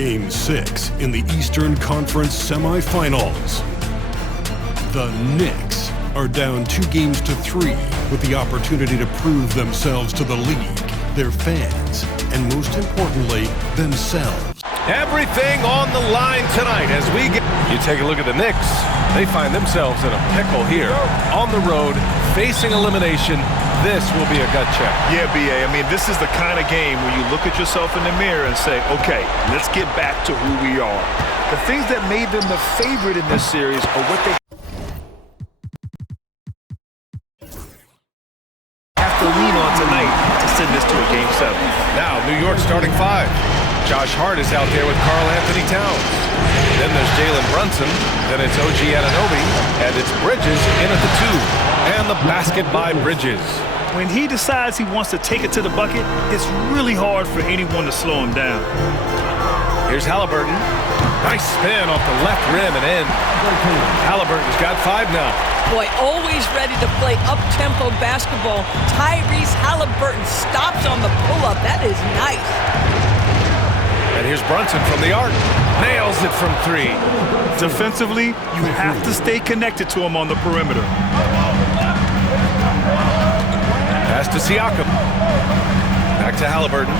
Game 6 in the Eastern Conference semifinals. The Knicks are down 2-3 with the opportunity to prove themselves to the league, their fans, and most importantly, themselves. Everything on the line tonight as we get... You take a look at the Knicks. They find themselves in a pickle here. On the road, facing elimination. This will be a gut check. Yeah, B.A. I mean, this is the kind of game where you look at yourself in the mirror and say, okay, let's get back to who we are. The things that made them the favorite in this series are what they have to lean on tonight to send this to a Game 7. Now, New York starting 5. Josh Hart is out there with Karl Anthony Towns. Then there's Jalen Brunson. Then it's OG Anunoby. And it's Bridges in at the 2. And the basket by Bridges. When he decides he wants to take it to the bucket, it's really hard for anyone to slow him down. Here's Halliburton. Nice spin off the left rim and in. Halliburton's got 5 now. Boy, always ready to play up-tempo basketball. Tyrese Halliburton stops on the pull-up. That is nice. And here's Brunson from the arc. Nails it from 3. Defensively, you have to stay connected to him on the perimeter. Pass to Siakam. Back to Halliburton.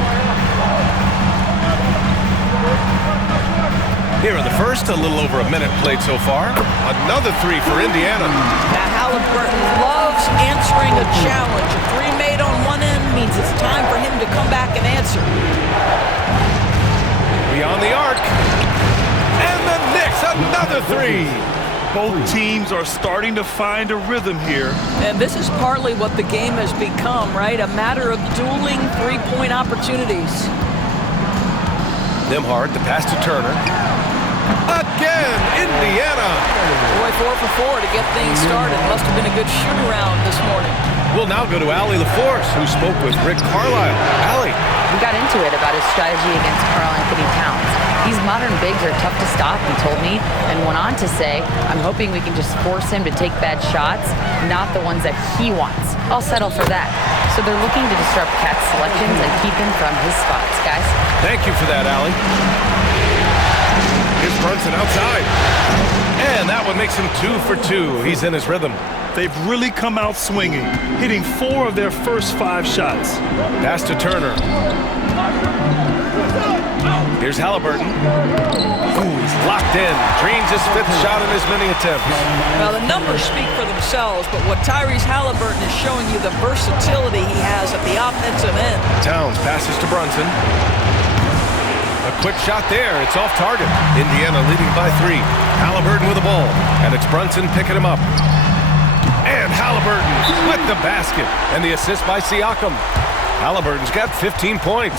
Here in the first, a little over a minute played so far. Another 3 for Indiana. Now Halliburton loves answering a challenge. A 3 made on one end means it's time for him to come back and answer. Beyond the arc. And the Knicks, another 3. Both teams are starting to find a rhythm here. And this is partly what the game has become, right? A matter of dueling three-point opportunities. Nembhard, the pass to Turner. Again, Indiana. Boy, 4 for 4 to get things started. Must have been a good shoot-around this morning. We'll now go to Allie LaForce, who spoke with Rick Carlisle. Allie. We got into it about his strategy against Karl Anthony Towns. These modern bigs are tough to stop, he told me, and went on to say, I'm hoping we can just force him to take bad shots, not the ones that he wants. I'll settle for that. So they're looking to disrupt Cat's selections and keep him from his spots, guys. Thank you for that, Allie. Here's Brunson outside. And that one makes him 2 for 2. He's in his rhythm. They've really come out swinging, hitting 4 of their first 5 shots. Pass to Turner. Here's Halliburton. Ooh, he's locked in. Dreams his 5th shot in as many attempts. Well, the numbers speak for themselves, but what Tyrese Halliburton is showing you the versatility he has at the offensive end. Towns passes to Brunson. A quick shot there. It's off target. Indiana leading by 3. Halliburton with the ball. And it's Brunson picking him up. And Halliburton with the basket. And the assist by Siakam. Halliburton's got 15 points.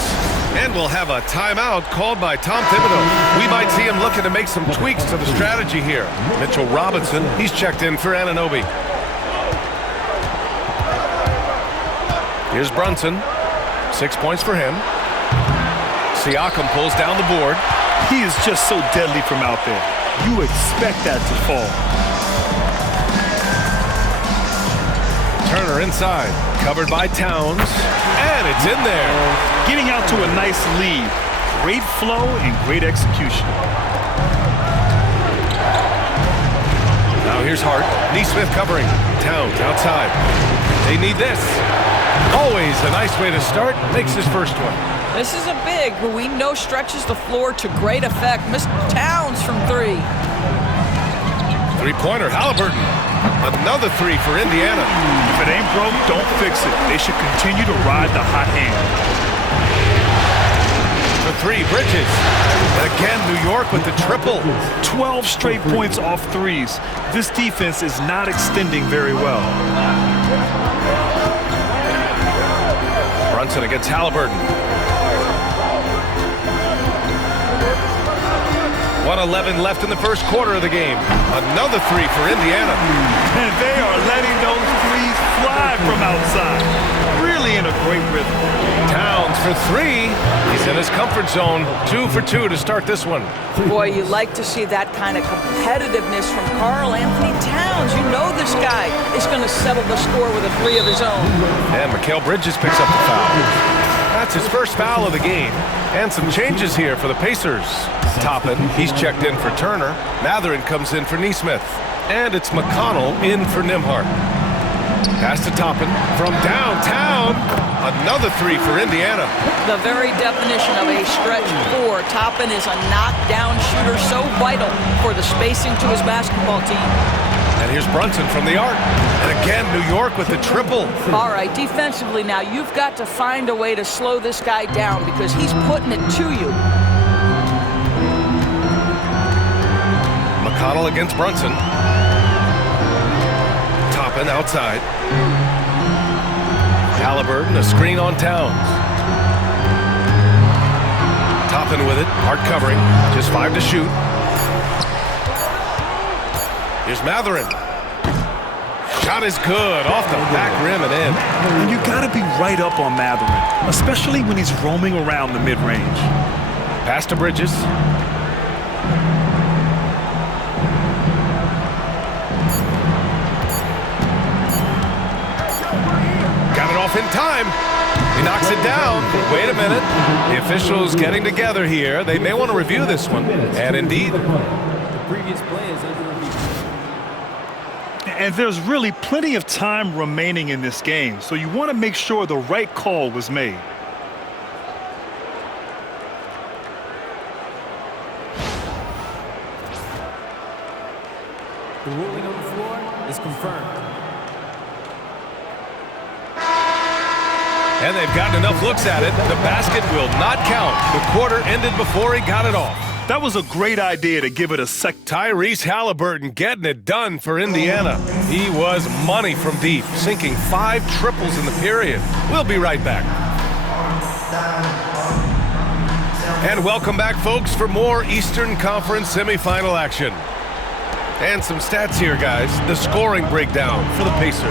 And we'll have a timeout called by Tom Thibodeau. We might see him looking to make some tweaks to the strategy here. Mitchell Robinson, he's checked in for Anunoby. Here's Brunson. 6 points for him. Siakam pulls down the board. He is just so deadly from out there. You expect that to fall. Turner inside, covered by Towns, and it's in there. Getting out to a nice lead. Great flow and great execution. Now here's Hart. Nesmith covering. Towns outside. They need this. Always a nice way to start. Makes his first one. This is a big who we know stretches the floor to great effect. Mr. Towns from 3. Three-pointer, Halliburton. Another 3 for Indiana. If it ain't broke, don't fix it. They should continue to ride the hot hand. For 3, Bridges. And again, New York with the triple. 12 straight points off 3s. This defense is not extending very well. Brunson against Halliburton. 1:11 left in the first quarter of the game. Another 3 for Indiana. And they are letting those 3s fly from outside. Really in a great rhythm. Towns for 3. He's in his comfort zone. 2 for 2 to start this one. Boy, you like to see that kind of competitiveness from Karl Anthony Towns. You know this guy is going to settle the score with a 3 of his own. And Mikal Bridges picks up the foul. That's his first foul of the game. And some changes here for the Pacers. Toppin, he's checked in for Turner. Mathurin comes in for Nesmith. And it's McConnell in for Nembhard. Pass to Toppin from downtown. Another three for Indiana. The very definition of a stretch four. Toppin is a knockdown shooter, so vital for the spacing to his basketball team. And here's Brunson from the arc. And again, New York with the triple. All right, defensively now, you've got to find a way to slow this guy down because he's putting it to you. McConnell against Brunson. Toppin outside. Halliburton, a screen on Towns. Toppin with it, hard covering, just 5 to shoot. Here's Mathurin. Shot is good, off the back rim and in. And you got to be right up on Mathurin, especially when he's roaming around the mid-range. Pass to Bridges. In time. He knocks it down. Wait a minute. The officials getting together here. They may want to review this one. And indeed. The previous play is under review. And there's really plenty of time remaining in this game, so you want to make sure the right call was made. The ruling on the floor is confirmed. And they've gotten enough looks at it. The basket will not count. The quarter ended before he got it off. That was a great idea to give it a sec. Tyrese Halliburton getting it done for Indiana. He was money from deep, sinking 5 triples in the period. We'll be right back. And welcome back, folks, for more Eastern Conference semifinal action. And some stats here, guys. The scoring breakdown for the Pacers.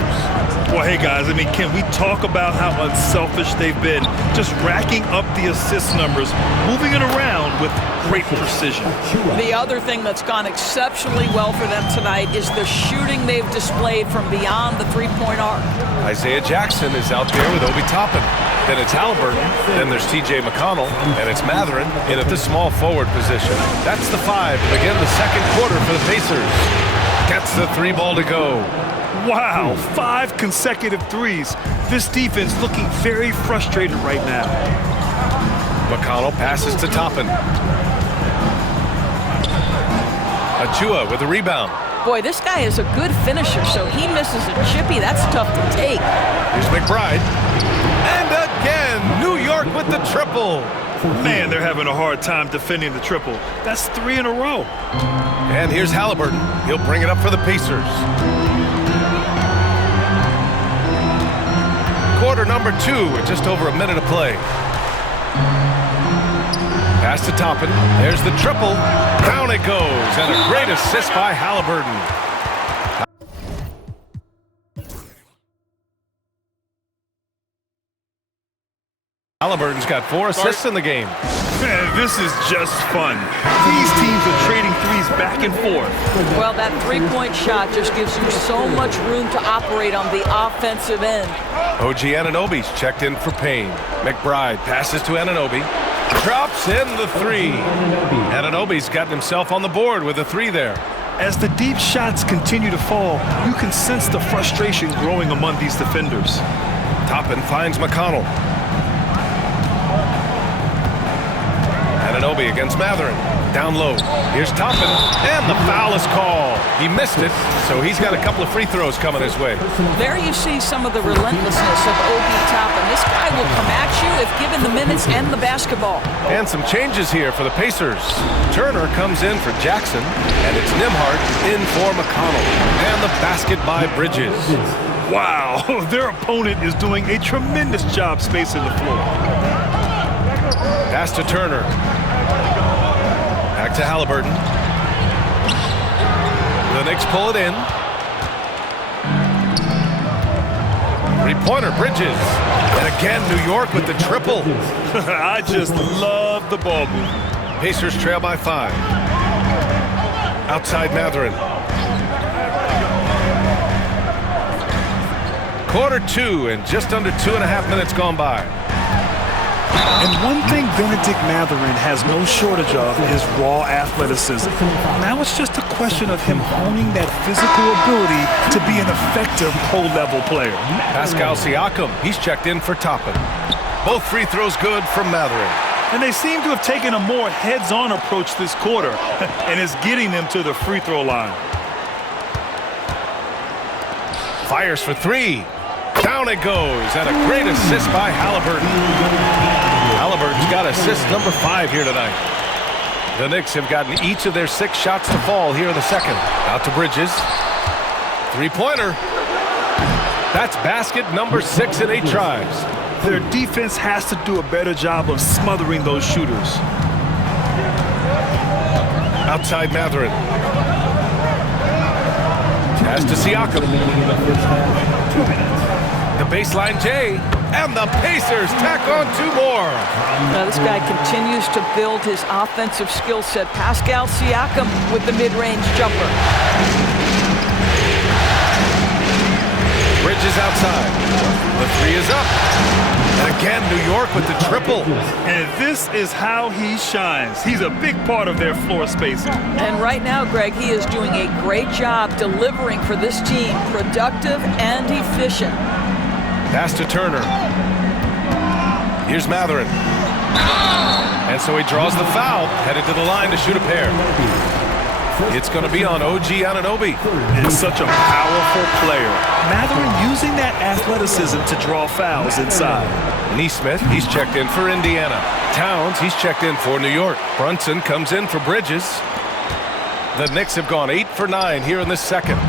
Well, hey, guys, I mean, can we talk about how unselfish they've been? Just racking up the assist numbers, moving it around with great precision. The other thing that's gone exceptionally well for them tonight is the shooting they've displayed from beyond the three-point arc. Isaiah Jackson is out there with Obi Toppin. Then it's Halliburton. Then there's T.J. McConnell. And it's Mathurin in at the small forward position. That's the 5 to begin the second quarter for the Pacers. Gets the 3 ball to go. Wow, 5 consecutive threes. This defense looking very frustrated right now. McConnell passes to Toppin. Achua with the rebound. Boy, this guy is a good finisher, so he misses a chippy. That's tough to take. Here's McBride. And again, New York with the triple. Man, they're having a hard time defending the triple. That's 3 in a row. And here's Halliburton. He'll bring it up for the Pacers. Quarter number 2 with just over a minute of play. Pass to Toppin. There's the triple. Down it goes. And a great assist by Halliburton. Halliburton's got 4 assists in the game. Man, this is just fun. These teams are trading threes back and forth. Well, that three-point shot just gives you so much room to operate on the offensive end. OG Anunoby's checked in for Payne. McBride passes to Anunoby. Drops in the 3. Anunoby's gotten himself on the board with a 3 there. As the deep shots continue to fall, you can sense the frustration growing among these defenders. Toppin finds McConnell. Anunoby against Mathurin. Down low. Here's Toppin. And the foul is called. He missed it, so he's got a couple of free throws coming his way. There you see some of the relentlessness of Obi Toppin. This guy will come at you if given the minutes and the basketball. And some changes here for the Pacers. Turner comes in for Jackson, and it's Nembhard in for McConnell. And the basket by Bridges. Wow, their opponent is doing a tremendous job spacing the floor. Pass to Turner. Back to Halliburton. The Knicks pull it in. Three-pointer, Bridges. And again, New York with the triple. I just love the ball movement. Pacers trail by 5. Outside Mathurin. Quarter 2 and just under 2.5 minutes gone by. And one thing Benedict Mathurin has no shortage of is raw athleticism. Now it's just a question of him honing that physical ability to be an effective pro-level player. Pascal Siakam, he's checked in for Toppin. Both free throws good from Mathurin. And they seem to have taken a more heads-on approach this quarter, and it's getting them to the free throw line. Fires for three. Down it goes, and a great assist by Halliburton. Halliburton's got assist number 5 here tonight. The Knicks have gotten each of their 6 shots to fall here in the second. Out to Bridges. Three-pointer. That's basket number 6 in 8 tries. Their defense has to do a better job of smothering those shooters. Outside Mathurin. Pass to Siakam. The baseline J, and the Pacers tack on 2 more. Now this guy continues to build his offensive skill set. Pascal Siakam with the mid-range jumper. Bridges outside. The 3 is up. And again, New York with the triple. And this is how he shines. He's a big part of their floor spacing. And right now, Greg, he is doing a great job delivering for this team. Productive and efficient. Pass to Turner. Here's Mathurin. And so he draws the foul, headed to the line to shoot a pair. It's going to be on OG Anunoby. And such a powerful player. Mathurin using that athleticism to draw fouls inside. Nesmith, he's checked in for Indiana. Towns, he's checked in for New York. Brunson comes in for Bridges. The Knicks have gone 8 for 9 here in this second.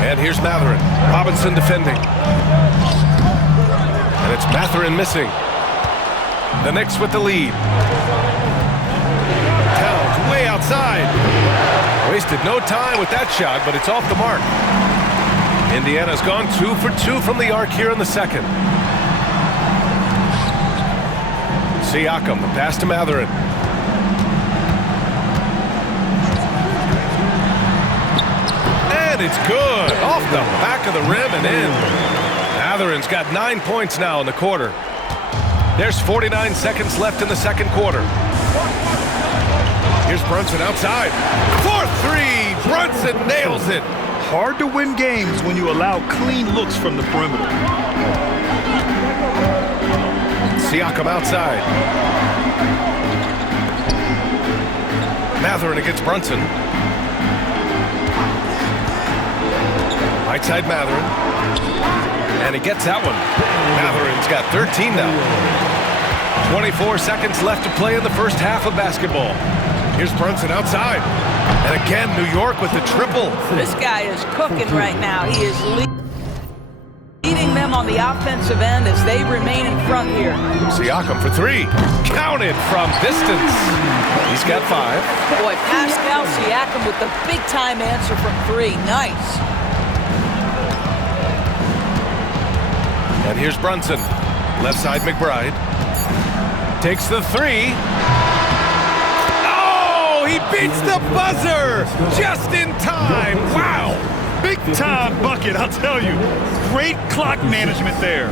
And here's Mathurin. Robinson defending. And it's Mathurin missing. The Knicks with the lead. Towns way outside. Wasted no time with that shot, but it's off the mark. Indiana's gone 2 for 2 from the arc here in the second. Siakam, the pass to Mathurin. And it's good. Off the back of the rim and in. Mathurin's got 9 points now in the quarter. There's 49 seconds left in the second quarter. Here's Brunson outside. 4-3. Brunson nails it. Hard to win games when you allow clean looks from the perimeter. Siakam outside. Mathurin against Brunson. Right side Mathurin. And he gets that one. Mathurin's got 13 now. 24 seconds left to play in the first half of basketball. Here's Brunson outside. And again, New York with the triple. This guy is cooking right now. He is leading them on the offensive end as they remain in front here. Siakam for 3. Counted from distance. He's got 5. Boy, Pascal Siakam with the big-time answer from 3. Nice. And here's Brunson. Left side McBride. Takes the 3. Oh, he beats the buzzer just in time. Wow. Big time bucket, I'll tell you. Great clock management there.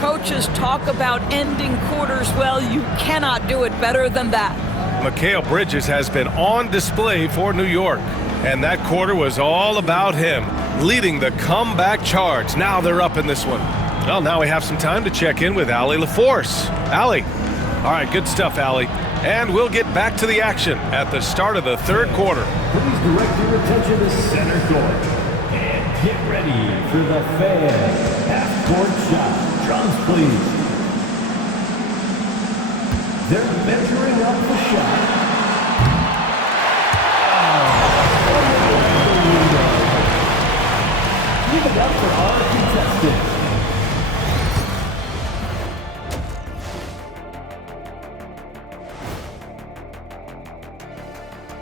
Coaches talk about ending quarters. Well, you cannot do it better than that. Mikal Bridges has been on display for New York. And that quarter was all about him, leading the comeback charge. Now they're up in this one. Well, now we have some time to check in with Allie LaForce. Allie. All right, good stuff, Allie. And we'll get back to the action at the start of the third quarter. Please direct your attention to center court. And get ready for the fan half-court shot. Drums, please. They're measuring up the shot. Give it up for our contestants.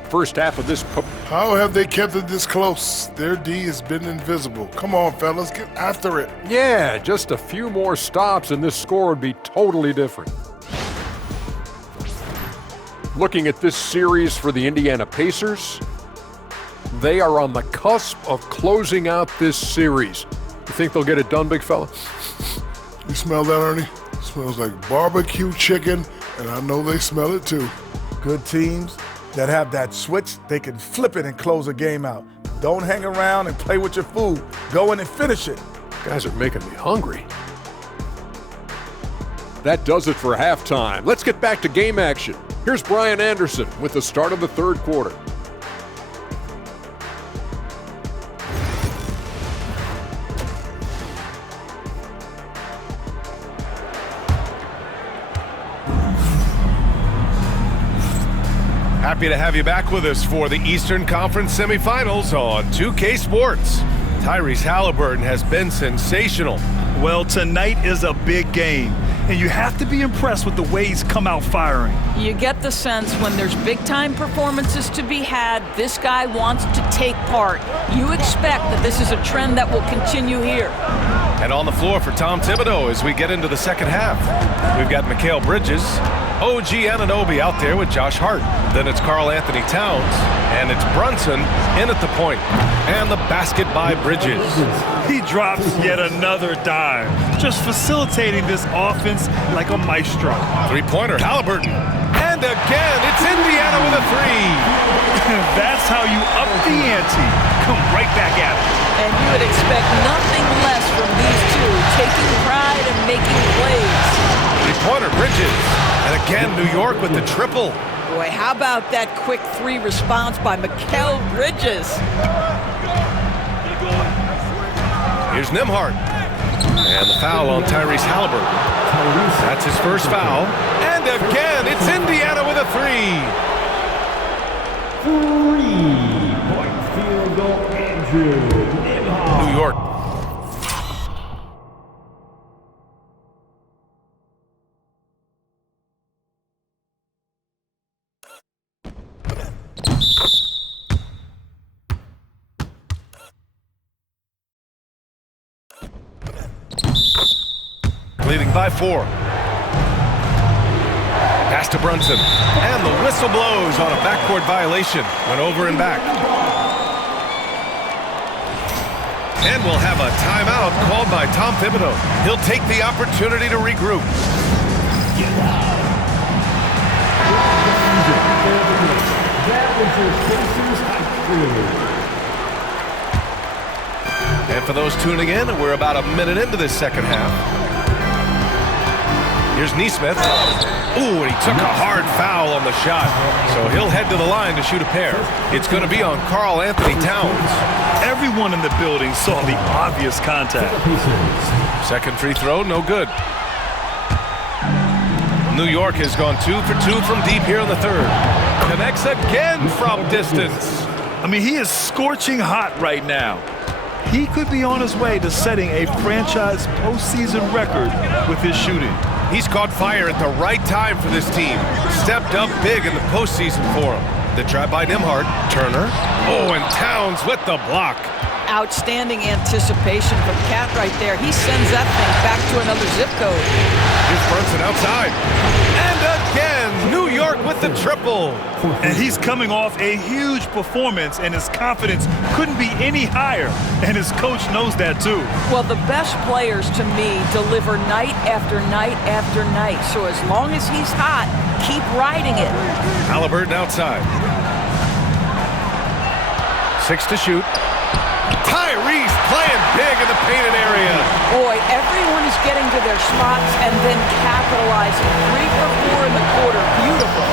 First half of this. How have they kept it this close? Their D has been invisible. Come on, fellas, get after it. Yeah, just a few more stops and this score would be totally different. Looking at this series for the Indiana Pacers, they are on the cusp of closing out this series. You think they'll get it done, big fella? You smell that, Ernie? Smells like barbecue chicken, and I know they smell it too. Good teams that have that switch, they can flip it and close a game out. Don't hang around and play with your food. Go in and finish it. Guys are making me hungry. That does it for halftime. Let's get back to game action. Here's Brian Anderson with the start of the third quarter. Happy to have you back with us for the Eastern Conference semifinals on 2K Sports. Tyrese Halliburton has been sensational. Well, tonight is a big game, and you have to be impressed with the way he's come out firing. You get the sense when there's big-time performances to be had, this guy wants to take part. You expect that this is a trend that will continue here. And on the floor for Tom Thibodeau as we get into the second half. We've got Mikal Bridges, OG Anunoby out there with Josh Hart. Then it's Karl Anthony Towns, and it's Brunson in at the point. And the basket by Bridges. He drops yet another dime, just facilitating this offense like a maestro. Three-pointer, Halliburton. And again, it's Indiana with a three. That's how you up the ante. Come right back at it. And you would expect nothing less from these two, taking pride and making plays. Three-pointer, Bridges. And again, New York with the triple. Boy, how about that quick three response by Mikal Bridges? Here's Nembhard. And the foul on Tyrese Halliburton. That's his first foul. And again, it's Indiana with a three. 3-point field goal, Andrew Nembhard. New York. Leading by 4. Pass to Brunson. And the whistle blows on a backcourt violation. Went over and back. And we'll have a timeout called by Tom Thibodeau. He'll take the opportunity to regroup. That was your Pacers high school. And for those tuning in, we're about a minute into this second half. Here's Nesmith. Ooh, and he took a hard foul on the shot. So he'll head to the line to shoot a pair. It's going to be on Karl Anthony Towns. Everyone in the building saw the obvious contact. Second free throw, no good. New York has gone 2 for 2 from deep here in the third. Connects again from distance. I mean, he is scorching hot right now. He could be on his way to setting a franchise postseason record with his shooting. He's caught fire at the right time for this team. Stepped up big in the postseason for him. The drive by Nembhard. Turner. Oh, and Towns with the block. Outstanding anticipation from Cat right there. He sends that thing back to another zip code. Here's Brunson outside. And again, New York with the triple. And he's coming off a huge performance, and his confidence couldn't be any higher. And his coach knows that too. Well, the best players to me deliver night after night after night. So as long as he's hot, keep riding it. Halliburton outside. 6 to shoot. Tyrese playing big in the painted area. Boy, everyone is getting to their spots and then capitalizing. 3 for 4 in the quarter. Beautiful.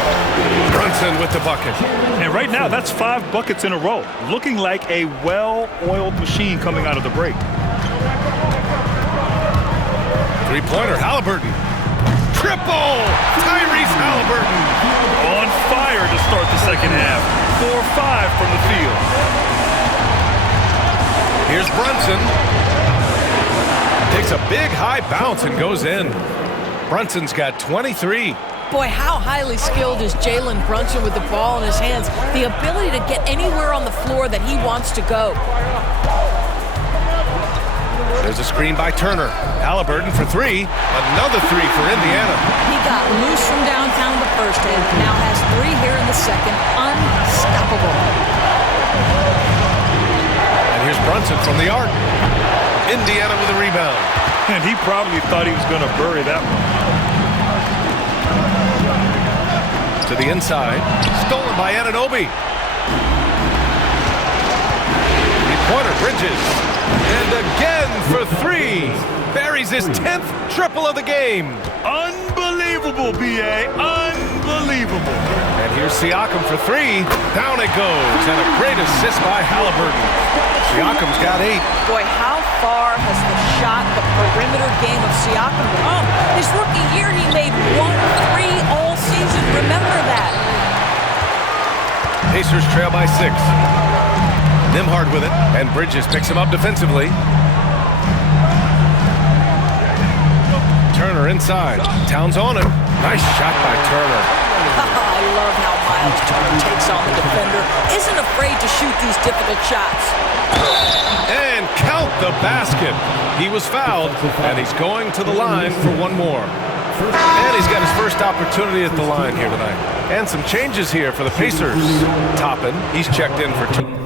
Brunson with the bucket. And right now, that's 5 buckets in a row. Looking like a well-oiled machine coming out of the break. Three-pointer, Halliburton. Triple! Tyrese Halliburton. On fire to start the second half. 4-5 from the field. Here's Brunson. Takes a big high bounce and goes in. Brunson's got 23. Boy, how highly skilled is Jalen Brunson with the ball in his hands. The ability to get anywhere on the floor that he wants to go. There's a screen by Turner. Halliburton for 3. Another 3 for Indiana. He got loose from downtown the first half. Now has 3 here in the second. Unstoppable. Here's Brunson from the arc. Indiana with a rebound. And he probably thought he was going to bury that one. To the inside. Stolen by Anunoby. Three-pointer, Bridges. And again for three. Buries his 10th triple of the game. Unbelievable, B.A. Unbelievable. And here's Siakam for three. Down it goes. And a great assist by Halliburton. Siakam's got 8. Boy, how far has the perimeter game of Siakam come? His rookie year, he made 1 3 all season. Remember that. Pacers trail by 6. Nembhard with it. And Bridges picks him up defensively. Turner inside. Towns on him. Nice shot by Turner. I love how Miles Turner takes on the defender. Isn't afraid to shoot these difficult shots. And count the basket. He was fouled, and he's going to the line for one more. And he's got his first opportunity at the line here tonight. And some changes here for the Pacers. Toppin, he's checked in for 2.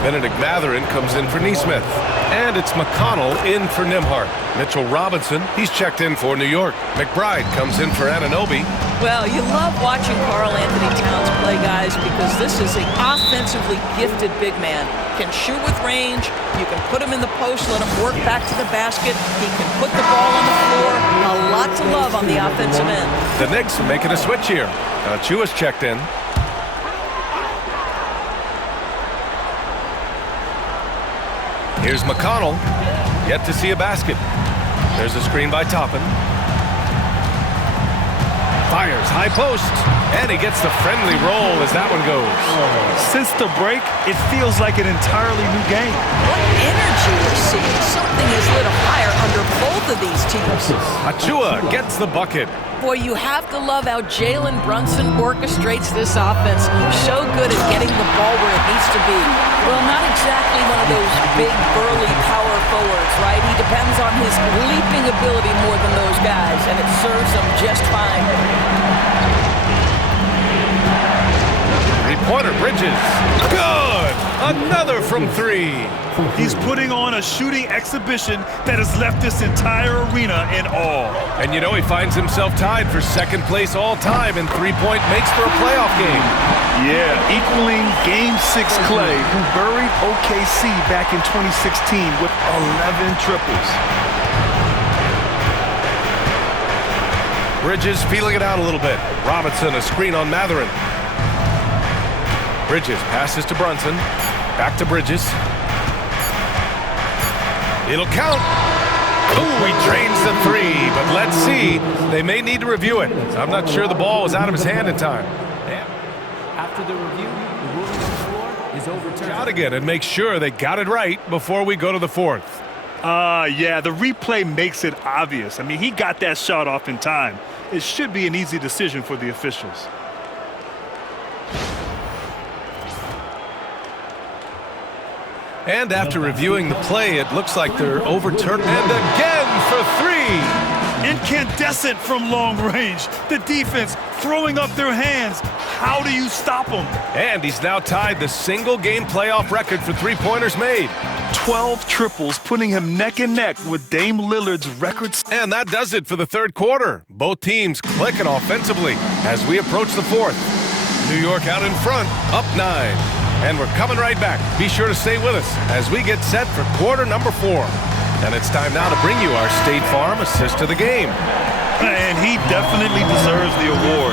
Benedict Mathurin comes in for Nesmith. And it's McConnell in for Nembhard. Mitchell Robinson, he's checked in for New York. McBride comes in for Anunoby. Well, you love watching Karl Anthony Towns play, guys, because this is an offensively gifted big man. Can shoot with range. You can put him in the post, let him work back to the basket. He can put the ball on the floor. A lot to love on the offensive end. The Knicks making a switch here. Chua's checked in. Here's McConnell, yet to see a basket. There's a screen by Toppin. Fires, high post, and he gets the friendly roll as that one goes. Since the break, it feels like an entirely new game. What energy we're seeing. Something has lit a fire under both of these teams. Achua gets the bucket. Boy, you have to love how Jalen Brunson orchestrates this offense. So good at getting the ball where it needs to be. Well, not exactly one of those big, burly power forwards, right? He depends on his leaping ability more than those guys, and it serves him just fine. Three-pointer, Bridges. Good! Another from 3. He's putting on a shooting exhibition that has left this entire arena in awe. And you know he finds himself tied for second place all time in three-point makes for a playoff game. Yeah, equaling Game 6 Clay, who buried OKC back in 2016 with 11 triples. Bridges feeling it out a little bit. Robinson, a screen on Mathurin. Bridges passes to Brunson. Back to Bridges. It'll count. Oh, he drains the 3, but let's see. They may need to review it. I'm not sure the ball was out of his hand in time. After the review, the ruling on the floor is overturned. Out again and make sure they got it right before we go to the 4th. Yeah, the replay makes it obvious. I mean, he got that shot off in time. It should be an easy decision for the officials. And after reviewing the play, it looks like they're overturned. And again for 3. Incandescent from long range. The defense throwing up their hands. How do you stop them? And he's now tied the single-game playoff record for three-pointers made. 12 triples, putting him neck and neck with Dame Lillard's records. And that does it for the third quarter. Both teams clicking offensively as we approach the 4th. New York out in front, up 9. And we're coming right back. Be sure to stay with us as we get set for quarter number 4. And it's time now to bring you our State Farm assist to the game. And he definitely deserves the award.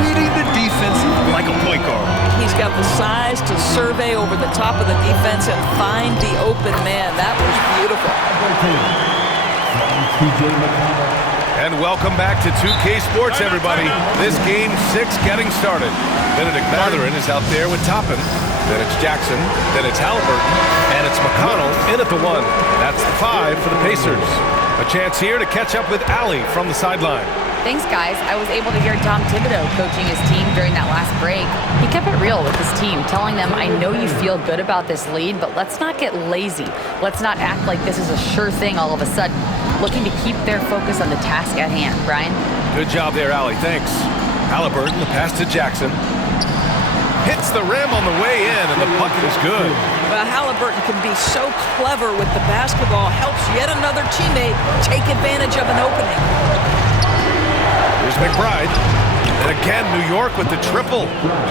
Reading the defense like a point guard. He's got the size to survey over the top of the defense and find the open man. That was beautiful. And welcome back to 2K Sports, everybody. This game 6 getting started. Benedict Mathurin is out there with Toppin. Then it's Jackson. Then it's Halliburton. And it's McConnell in at the 1. That's the 5 for the Pacers. A chance here to catch up with Allie from the sideline. Thanks, guys. I was able to hear Tom Thibodeau coaching his team during that last break. He kept it real with his team, telling them, I know you feel good about this lead, but let's not get lazy. Let's not act like this is a sure thing all of a sudden. Looking to keep their focus on the task at hand. Brian? Good job there, Allie. Thanks. Halliburton, the pass to Jackson. Hits the rim on the way in, and the bucket is good. Well, Halliburton can be so clever with the basketball. Helps yet another teammate take advantage of an opening. Here's McBride. And again, New York with the triple.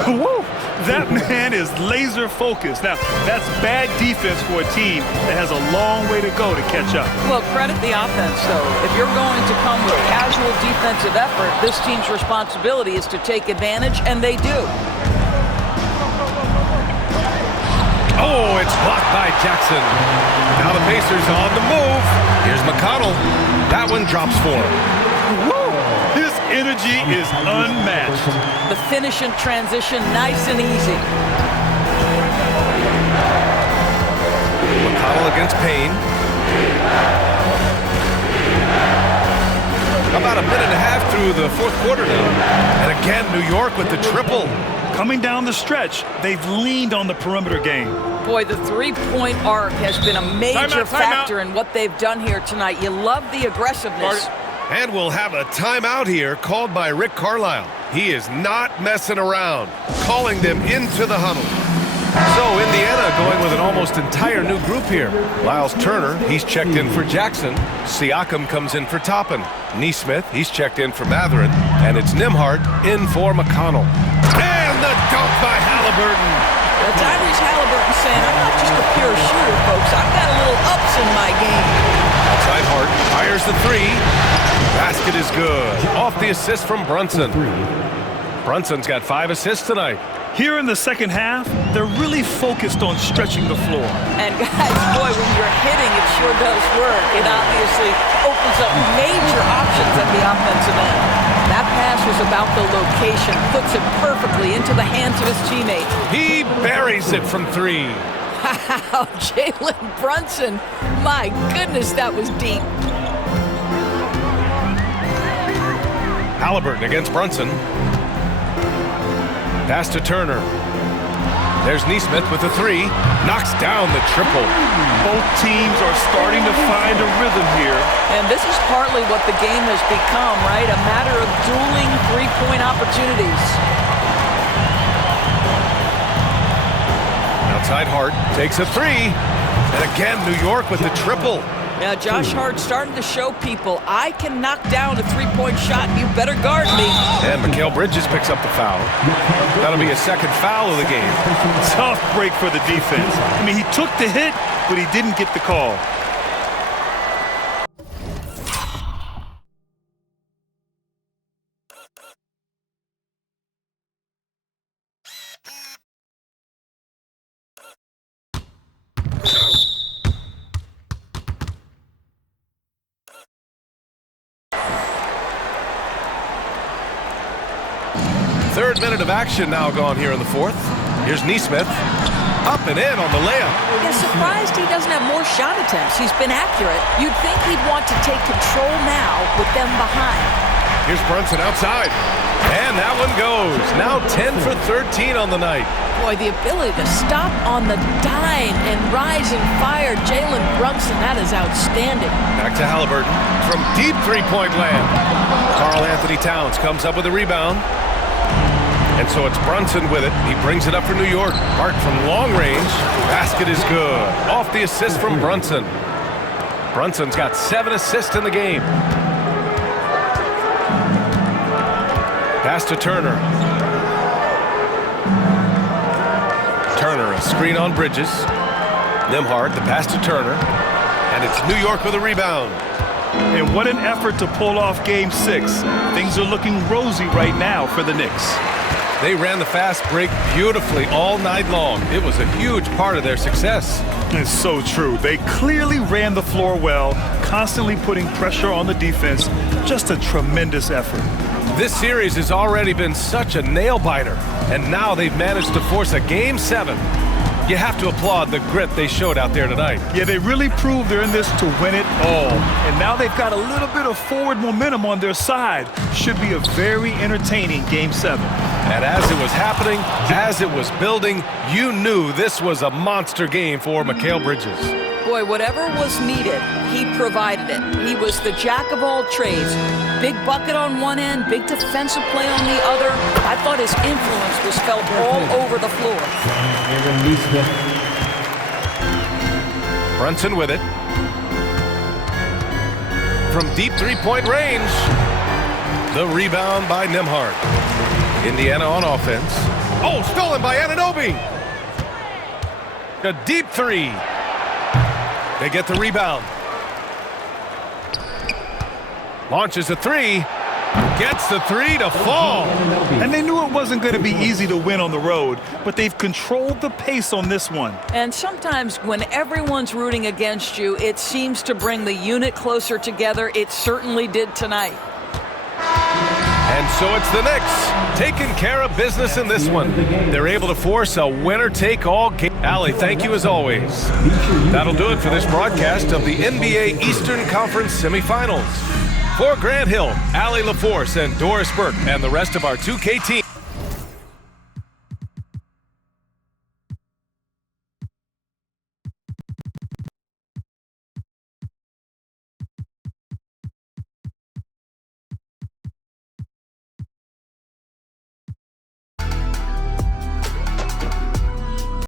Woo! That man is laser focused. Now, that's bad defense for a team that has a long way to go to catch up. Well, credit the offense, though. If you're going to come with casual defensive effort, this team's responsibility is to take advantage, and they do. Oh, it's blocked by Jackson. Now the Pacers on the move. Here's McConnell. That one drops for him. Woo! His energy is unmatched. The finish and transition, nice and easy. McConnell against Payne. About a minute and a half through the fourth quarter now. And again, New York with the triple. Coming down the stretch, they've leaned on the perimeter game. Boy, the three-point arc has been a major factor in what they've done here tonight. You love the aggressiveness. And we'll have a timeout here called by Rick Carlisle. He is not messing around, calling them into the huddle. So Indiana going with an almost entire new group here. Lyles Turner, he's checked in for Jackson. Siakam comes in for Toppin. Nesmith, he's checked in for Mathurin. And it's Nembhard in for McConnell. And the dunk by Halliburton. Well, Tyrese Halliburton saying, I'm not just a pure shooter, folks. I've got a little ups in my game. Outside Hart fires the three. Basket is good. Off the assist from Brunson. Brunson's got 5 assists tonight. Here in the second half, they're really focused on stretching the floor. And guys, boy, when you're hitting, it sure does work. It obviously opens up major options at the offensive end. That pass was about the location, puts it perfectly into the hands of his teammate. He buries it from 3. Wow, Jalen Brunson. My goodness, that was deep. Halliburton against Brunson. Pass to Turner. There's Nesmith with the 3. Knocks down the triple. Both teams are starting to find a rhythm here. And this is partly what the game has become, right? A matter of dueling three-point opportunities. Outside Hart takes a 3. And again, New York with the triple. Now, Josh Hart starting to show people, I can knock down a three-point shot. You better guard me. And Mikal Bridges picks up the foul. That'll be his second foul of the game. Tough break for the defense. I mean, he took the hit, but he didn't get the call. Third minute of action now gone here in the fourth. Here's Nesmith. Up and in on the layup. Yeah, surprised he doesn't have more shot attempts. He's been accurate. You'd think he'd want to take control now with them behind. Here's Brunson outside. And that one goes. Now 10 for 13 on the night. Boy, the ability to stop on the dime and rise and fire. Jalen Brunson, that is outstanding. Back to Halliburton from deep three-point land. Karl Anthony Towns comes up with a rebound. And so it's Brunson with it. He brings it up for New York. Hart from long range. Basket is good. Off the assist from Brunson. Brunson's got 7 assists in the game. Pass to Turner. Turner, a screen on Bridges. Nembhard, the pass to Turner. And it's New York with a rebound. And what an effort to pull off Game 6. Things are looking rosy right now for the Knicks. They ran the fast break beautifully all night long. It was a huge part of their success. It's so true. They clearly ran the floor well, constantly putting pressure on the defense. Just a tremendous effort. This series has already been such a nail-biter, and now they've managed to force a Game 7. You have to applaud the grit they showed out there tonight. Yeah, they really proved they're in this to win it all. And now they've got a little bit of forward momentum on their side. Should be a very entertaining Game 7. And as it was happening, as it was building, you knew this was a monster game for Mikal Bridges. Boy, whatever was needed, he provided it. He was the jack of all trades. Big bucket on one end, big defensive play on the other. I thought his influence was felt all over the floor. Brunson with it. From deep three-point range. The rebound by Nembhard. Indiana on offense. Oh, stolen by Anunoby. A deep three. They get the rebound. Launches a three. Gets the three to fall. And they knew it wasn't going to be easy to win on the road, but they've controlled the pace on this one. And sometimes when everyone's rooting against you, it seems to bring the unit closer together. It certainly did tonight. And so it's the Knicks taking care of business in this one. They're able to force a winner-take-all game. Allie, thank you as always. That'll do it for this broadcast of the NBA Eastern Conference semifinals. For Grant Hill, Allie LaForce, and Doris Burke, and the rest of our 2K team.